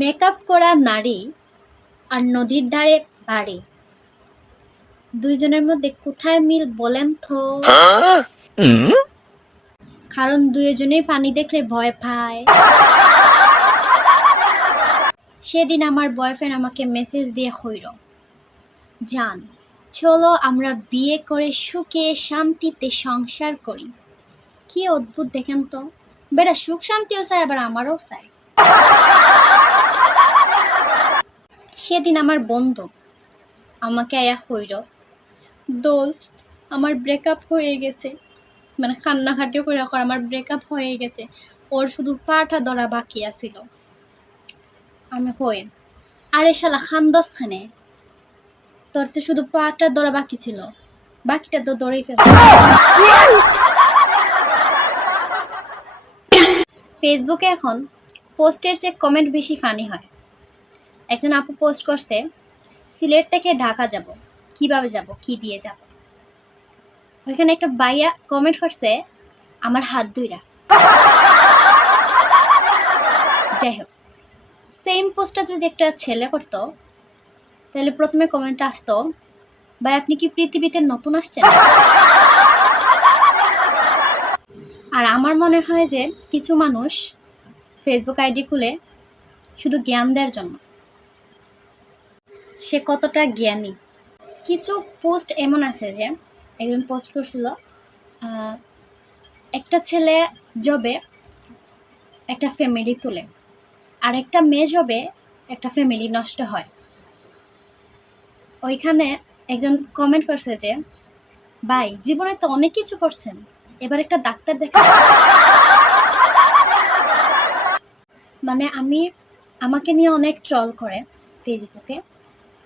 Makeup করা নারী আর নদীর ধারে বাড়ি, দুইজনের মধ্যে কোথায় মিল বলেন তো? কারণ দুইজনেই পানি দেখলে ভয় পায়। সেদিন আমার বয়ফ্রেন্ড আমাকে মেসেজ দিয়ে কইল, জান চলো আমরা বিয়ে করে সুখে শান্তিতে সংসার করি। কি অদ্ভুত দেখেন তো, বেটা সুখ শান্তিও চাই আবার আমারও চাই। সেদিন আমার বন্ধু আমাকে আয়া কইল, দোস্ত আমার ব্রেকআপ হয়ে গেছে, মানে কান্নাকাটিও করে আমার ব্রেকআপ হয়ে গেছে, ওর শুধু পাটা ধরা বাকি আছিল। আমি কই, আরে শালা খান্দস খানে, তোর তো শুধু পাটা ধরা বাকি ছিল, বাকিটা তো ধরেই ফেল। ফেসবুকে এখন পোস্টের চেয়ে কমেন্ট বেশি ফানি হয়। একজন আপু পোস্ট করছে, সিলেট থেকে ঢাকা যাব, কিভাবে যাব, কি দিয়ে যাব। ওইখানে একটা বাইয়া কমেন্ট করছে, আমার হাত ধুইরা। যাই হোক, সেম পোস্টটা যদি একটা ছেলে করতো তাহলে প্রথমে কমেন্টটা আসতো, ভাই আপনি কি পৃথিবীতে নতুন আসছেন? আর আমার মনে হয় যে কিছু মানুষ ফেসবুক আইডি খুলে শুধু জ্ঞান দেওয়ার জন্য। সে কতটা জ্ঞানী। কিছু পোস্ট এমন আছে যে একজন পোস্ট করছিল, একটা ছেলে জবে একটা ফ্যামিলি তুলে, আর একটা মেয়ে জবে একটা ফ্যামিলি নষ্ট হয়। ওইখানে একজন কমেন্ট করছে যে, ভাই জীবনে তো অনেক কিছু করছেন, এবার একটা ডাক্তার দেখা। মানে আমাকে নিয়ে অনেক ট্রল করে ফেসবুকে,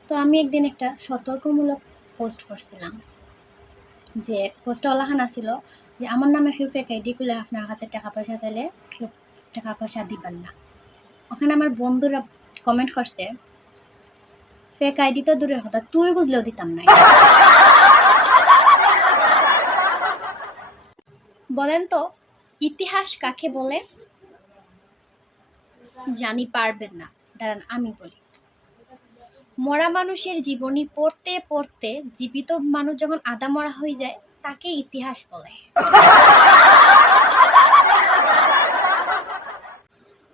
তো আমি একদিন একটা সতর্কমূলক পোস্ট করছিলাম, যে পোস্টওয়ালাখান আসছিল যে আমার নামে কেউ ফেক আইডি খুলে আপনার কাছে টাকা পয়সা চাইলে কেউ টাকা পয়সা দিবেন না। ওখানে আমার বন্ধুরা কমেন্ট করছে, ফেক আইডি তো দূরের কথা, তুই বুঝলেও দিতাম না। বলেন তো ইতিহাস কাকে বলে? জানি পারবেন না, দাঁড়ান আমি বলি। মরা মানুষের জীবনী পড়তে পড়তে জীবিত মানুষ যখন আধা মরা হয়ে যায় তাকে ইতিহাস বলে।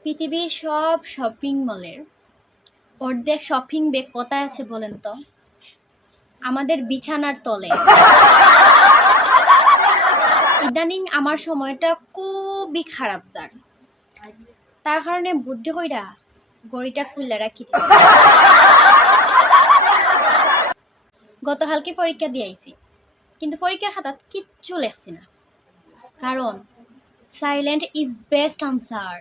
পৃথিবীর সব শপিং মলের অর্ধেক শপিং ব্যাগ কোথায় আছে বলেন তো? আমাদের বিছানার তলে। ইদানিং আমার সময়টা খুবই খারাপ যার, তার কারণে বুদ্ধি কইরা গড়িটা খুলে রাখি দিছি। গতকালকে পরীক্ষা দিয়ে আইছি, কিন্তু পরীক্ষার খাতাত কিচ্ছু লেখছি না, কারণ সাইলেন্ট ইজ বেস্ট আনসার।